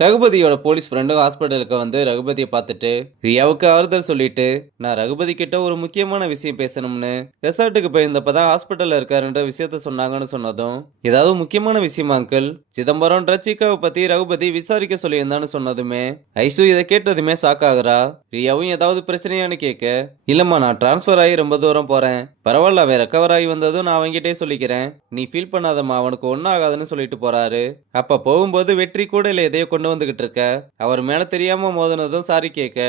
ரகுபதியோட police ஃப்ரெண்டும் ஹாஸ்பிட்டலுக்கு வந்து ரகுபதியை பார்த்துட்டு ரியாவுக்கு ஆறுதல் சொல்லிட்டு நான் ரகுபதி கிட்ட ஒரு முக்கியமான விஷயம் பேசணும்னு ரெசார்ட்டுக்கு போயிருந்தப்பதான் ஹாஸ்பிட்டல்ல இருக்காருன்ற விஷயத்த சொன்னாங்கன்னு சொன்னதும், ஏதாவது முக்கியமான விஷயமா அங்கிள்? சிதம்பரம் ரச்சிகாவை பத்தி ரகுபதி விசாரிக்க சொல்லியிருந்தான்னு சொன்னதுமே ஐசு இதை கேட்டதுமே ஷாக் ஆகுறா. ரியாவும் ஏதாவது பிரச்சனையான்னு கேட்க, இல்லம்மா நான் டிரான்ஸ்ஃபர் ஆகி ரொம்ப தூரம் போறேன், பரவாயில்ல அவன் ரெக்கவர் ஆகி வந்ததும் நான் அவன்கிட்டே சொல்லிக்கிறேன், நீ ஃபீல் பண்ணாதம்மா அவனுக்கு ஒன்னும் ஆகாதுன்னு சொல்லிட்டு போறாரு. அப்ப போகும்போது வெற்றி கூட இல்ல எதையோ கொண்டு வந்துகிட்டு இருக்க, அவர் மேல தெரியாம மோதினதும் சாரி கேட்க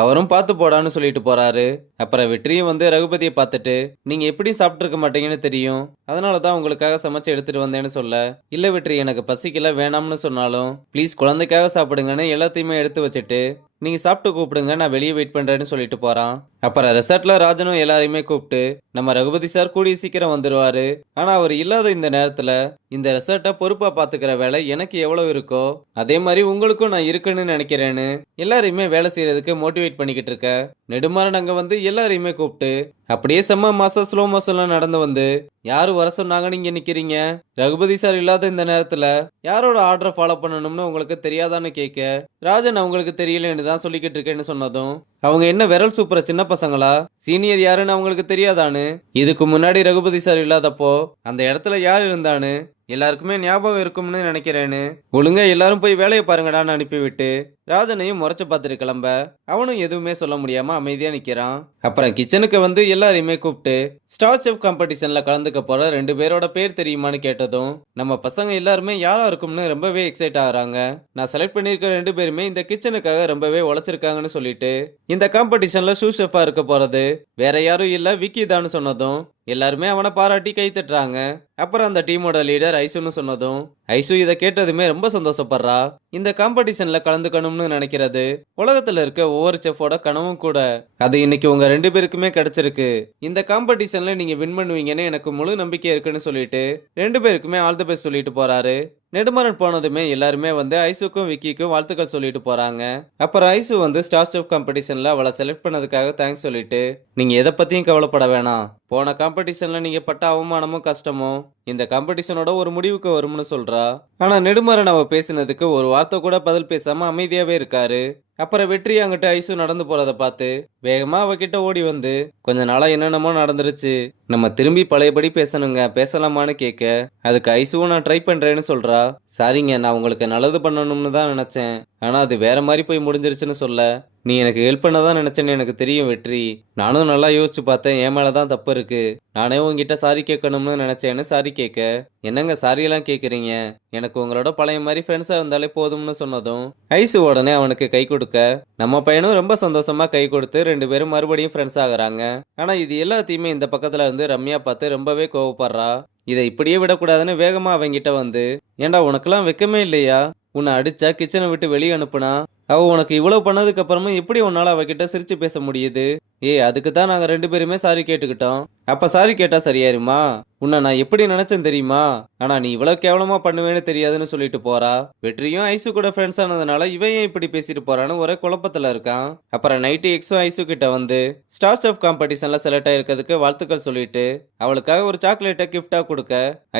அவரும் பார்த்து போடான்னு சொல்லிட்டு போறாரு. அப்புறம் வெற்றியும் வந்து ரகுபதியை பார்த்துட்டு, நீங்க எப்படி சாப்பிட்டு இருக்க மாட்டீங்கன்னு தெரியும், அதனாலதான் உங்களுக்காக சமைச்சு எடுத்துட்டு வந்தேன்னு சொல்ல, இல்ல வெற்றி எனக்கு பசிக்கல வேணாம்னு சொன்னாலும் ப்ளீஸ் குழந்தைக்காக சாப்பிடுங்கன்னு எல்லாத்தையுமே எடுத்து வச்சுட்டு நீங்க சாப்பிட்டு கூப்பிடுங்க நான் வெளியே வெயிட் பண்றேன்னு சொல்லிட்டு போறான். அப்புறம் ரெசார்ட்ல ராஜனும் எல்லாரையுமே கூப்பிட்டு, நம்ம ரகுபதி சார் கூடிய சீக்கிரம் வந்துருவாரு, ஆனா அவர் இல்லாத இந்த நேரத்துல இந்த ரெசார்ட்டை பொறுப்பா பாத்துக்கிற வேலை எனக்கு எவ்வளவு இருக்கோ அதே மாதிரி உங்களுக்கும் நான் இருக்குன்னு நினைக்கிறேன்னு எல்லாரையுமே வேலை செய்யறதுக்கு மோட்டிவேட் பண்ணிக்கிட்டு இருக்க. நெடுமாறன் அங்க வந்து எல்லாரையுமே கூப்பிட்டு அப்படியே செம்ம மாசம் ஸ்லோ மோஷன்ல நடந்து வந்து, யாரு வர சொன்னாங்கன்னு இங்க நிக்கிறீங்க, ரகுபதி சார் இல்லாத இந்த நேரத்துல யாரோட ஆர்டரை ஃபாலோ பண்ணணும்னு உங்களுக்கு தெரியாதான்னு கேட்க, ராஜன் அவங்களுக்கு தெரியலன்னு தான் சொல்லிக்கிட்டு இருக்கேன்னு சொன்னதும், அவங்க என்ன விரல் சூப்பர சின்ன பசங்களா, சீனியர் யாருன்னு அவங்களுக்கு தெரியாதான்னு, இதுக்கு முன்னாடி ரகுபதி சார் இல்லாதப்போ அந்த இடத்துல யார் இருந்தான்னு எல்லாருக்குமே ஞாபகம் இருக்கும்னு நினைக்கிறேன்னு ஒழுங்கா எல்லாரும் போய் வேலையை பாருங்கடான்னு அனுப்பிவிட்டு ராஜனையும் முறைச்சு பார்த்துட்டு கிளம்ப அவனும் எதுவுமே சொல்ல முடியாம அமைதியா நிக்கிறான். அப்புறம் கிச்சனுக்கு வந்து எல்லாரையுமே கூப்பிட்டு ஸ்டார் செஃப் காம்படிஷன்ல கலந்துக்க போற 2 பேரோட பேர் தெரியுமான்னு கேட்டதும், நம்ம பசங்க எல்லாருமே யாரா இருக்கும்னு ரொம்பவே எக்ஸைட் ஆகுறாங்க. நான் செலக்ட் பண்ணிருக்க 2 பேருமே இந்த கிச்சனுக்காக ரொம்பவே உழைச்சிருக்காங்கன்னு சொல்லிட்டு, இந்த காம்படிஷன்ல ஷூ ஷெஃபா இருக்க போறது வேற யாரும் இல்ல விக்கி தான் சொன்னதும் எல்லாருமே அவனை பாராட்டி கை தட்டுறாங்க. அப்புறம் அந்த டீமோட லீடர் ஐசுன்னு சொன்னதும் ஐசு இதை கேட்டதுமே ரொம்ப சந்தோஷப்படுறா. இந்த காம்படிஷன்ல கலந்துக்கணும்னு நினைக்கிறது உலகத்துல இருக்க ஒவ்வொரு செஃபோட கனவும் கூட, அது இன்னைக்கு உங்க 2 பேருக்குமே கிடைச்சிருக்கு, இந்த காம்படிஷன்ல நீங்க வின் பண்ணுவீங்கன்னு எனக்கு முழு நம்பிக்கை இருக்குன்னு சொல்லிட்டு 2 பேருக்குமே ஆல் தி பெஸ்ட் சொல்லிட்டு போறாரு. நெடுமாறன் போனதுமே எல்லாருமே வந்து ஐசுக்கும் விக்கிக்கும் வாழ்த்துக்கள் சொல்லிட்டு போறாங்க. அப்புறம் ஐசு வந்து ஸ்டார் செஃப் காம்படிஷன்ல அவளை செலக்ட் பண்ணதுக்காக தேங்க்ஸ் சொல்லிட்டு, நீங்க எதை பத்தியும் கவலைப்பட வேணாம், போன காம்படிஷன்ல நீங்க பட்ட அவமானமும் கஷ்டமும் இந்த காம்படிஷனோட ஒரு முடிவுக்கு வரும்னு சொல்றா. ஆனா நெடுமாறன் அவ பேசினதுக்கு ஒரு வார்த்தை கூட பதில் பேசாம அமைதியாவே இருக்காரு. அப்புறம் வெற்றி அங்கிட்ட ஐசு நடந்து போறத பார்த்து வேகமா அவகிட்ட ஓடி வந்து, கொஞ்ச நாளா என்னென்னமோ நடந்துருச்சு, நம்ம திரும்பி பழையபடி பேசணுங்க, பேசலாமான்னு கேட்க, அதுக்கு ஐசுவும் நான் ட்ரை பண்றேன்னு சொல்றா. சாரிங்க நான் உங்களுக்கு நல்லது பண்ணணும்னு தான் நினைச்சேன், ஆனா அது வேற மாதிரி போய் முடிஞ்சிருச்சுன்னு சொல்ல, நீ எனக்கு ஹெல்ப் பண்ணதான் நினைச்சேன்னு எனக்கு தெரியும் வெற்றி, நானும் நல்லா யோசிச்சு பார்த்தேன் என் மேலதான் தப்பு இருக்கு, நானே உங்ககிட்ட சாரி கேட்கணும்னு நினைச்சேன்னு சாரி கேட்க, என்னங்க சாரி எல்லாம் கேக்குறீங்க, எனக்கு உங்களோட பழைய மாதிரி ஃப்ரெண்ட்ஸா இருந்தாலே போதும்னு சொன்னதும் ஐசு உடனே அவனுக்கு கை கொடுக்க, நம்ம பையனும் ரொம்ப சந்தோஷமா கை கொடுத்து 2 பேரும் மறுபடியும் ஃப்ரெண்ட்ஸ் ஆகுறாங்க. ஆனா இது எல்லாத்தையுமே இந்த பக்கத்துல இருந்து ரம்யா பார்த்து ரொம்பவே கோவப்படுறா. இதை இப்படியே விடக்கூடாதுன்னு வேகமா அவங்கிட்ட வந்து, ஏண்டா உனக்கெல்லாம் வெக்கமே இல்லையா, உன்னை அடிச்சா கிச்சனை விட்டு வெளியே அனுப்புனா அவ உனக்கு இவ்வளவு பண்ணதுக்கு அப்புறமும் எப்படி உன்னால அவகிட்ட சிரிச்சு பேச முடியுது, அதுக்கு தான் நாங்க 2 பேருமே சாரி கேட்டுக்கிட்டோம், அப்ப சாரி கேட்டா சரியாயிருமா, உன்னை நான் எப்படி நினைச்சேன் தெரியுமா, ஆனா நீ இவ்வளவு கேவலமா பண்ணுவேன்னு தெரியாதுன்னு சொல்லிட்டு போறா. வெற்றியும் ஐசு கூட ஃப்ரெண்ட்ஸ் ஆனதுனால இவன் ஏன் இப்படி பேசிட்டு போறான்னு ஒரே குழப்பத்துல இருக்கான். அப்புறம் நைட்டு எக்ஸும் ஐசு கிட்ட வந்து ஸ்டார் செஃப் காம்படிஷன்ல செலக்ட் ஆயிருக்கிறதுக்கு வாழ்த்துக்கள் சொல்லிட்டு அவளுக்காக ஒரு சாக்லேட்டை கிஃப்டா கொடுக்க,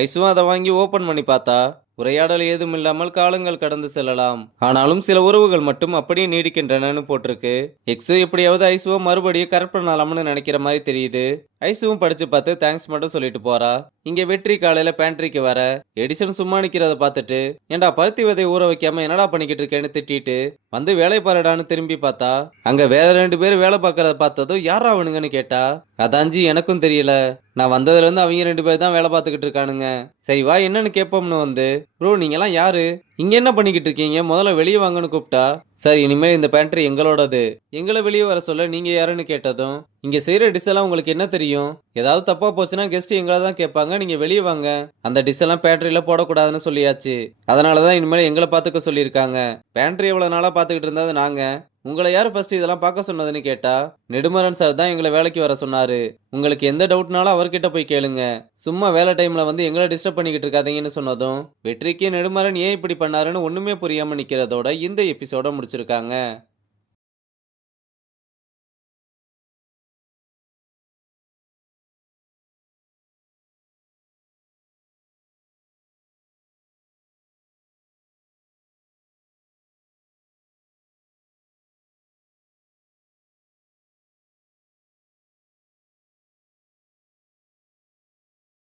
ஐசுவும் அதை வாங்கி ஓபன் பண்ணி பார்த்தா உரையாடல் ஏதும் இல்லாமல் காலங்கள் கடந்து செல்லலாம், ஆனாலும் சில உறவுகள் மட்டும் அப்படியே நீடிக்கின்றனன்னு போட்டிருக்கு. எக்ஸு எப்படியாவது ஐசுவை மறுபடியும் கரெக்ட் பண்ணலாம்னு நினைக்கிற மாதிரி தெரியுது. ஐசுவும் படிச்சு பார்த்து தேங்க்ஸ் மட்டும் சொல்லிட்டு போறா. இங்க வெற்றி காலையில பேண்ட்ரிக்கு வர எடிசன் சும்மா நிக்கிறத பார்த்துட்டு, ஏண்டா பருத்தி விதை ஊற வைக்காம என்னடா பண்ணிக்கிட்டு இருக்கேன்னு திட்டிட்டு வந்து வேலை பாருடான்னு திரும்பி பார்த்தா அங்க வேற 2 பேர் வேலை பார்க்கறத பார்த்ததும் யாரா அவனுங்கன்னு கேட்டா, அதாஞ்சி எனக்கும் தெரியல, நான் வந்ததுல இருந்து அவங்க 2 பேர் தான் வேலை பார்த்துக்கிட்டு இருக்கானுங்க, சரி வா என்னன்னு கேட்போம்னு வந்து, ப்ரோ நீங்கெல்லாம் யாரு, இங்க என்ன பண்ணிக்கிட்டு இருக்கீங்க, முதல்ல வெளியே வாங்கன்னு கூப்பிட்டா, சார் இனிமேல் இந்த பேண்ட்ரி எங்களோடது, எங்களை வெளியே வர சொல்ல நீங்க யாருன்னு கேட்டதும், இங்க செய்யற டிஷ் எல்லாம் உங்களுக்கு என்ன தெரியும், ஏதாவது தப்பா போச்சுன்னா கெஸ்ட் எங்களை தான் கேட்பாங்க, நீங்க வெளியே வாங்க, அந்த டிஷ் எல்லாம் பேண்ட்ரியில போடக்கூடாதுன்னு சொல்லியாச்சு, அதனாலதான் இனிமேல் எங்களை பார்த்துக்க சொல்லியிருக்காங்க, பேண்ட்ரி எவ்வளவு நாளா பார்த்துக்கிட்டு இருந்தது நாங்க, உங்களை யார் ஃபர்ஸ்ட் இதெல்லாம் பார்க்க சொன்னதுன்னு கேட்டா, நெடுமாறன் சார் தான் எங்களை வேலைக்கு வர சொன்னாரு, உங்களுக்கு எந்த டவுட்னாலும் அவர்கிட்ட போய் கேளுங்க, சும்மா வேலை டைம்ல வந்து எங்களை டிஸ்டர்ப் பண்ணிக்கிட்டு இருக்காதீங்கன்னு சொன்னதும் வெற்றிக்கு நெடுமாறன் ஏன் இப்படி பண்ணாருன்னு ஒண்ணுமே புரியாம நிக்கிறதோட இந்த எபிசோட முடிச்சிருக்காங்க.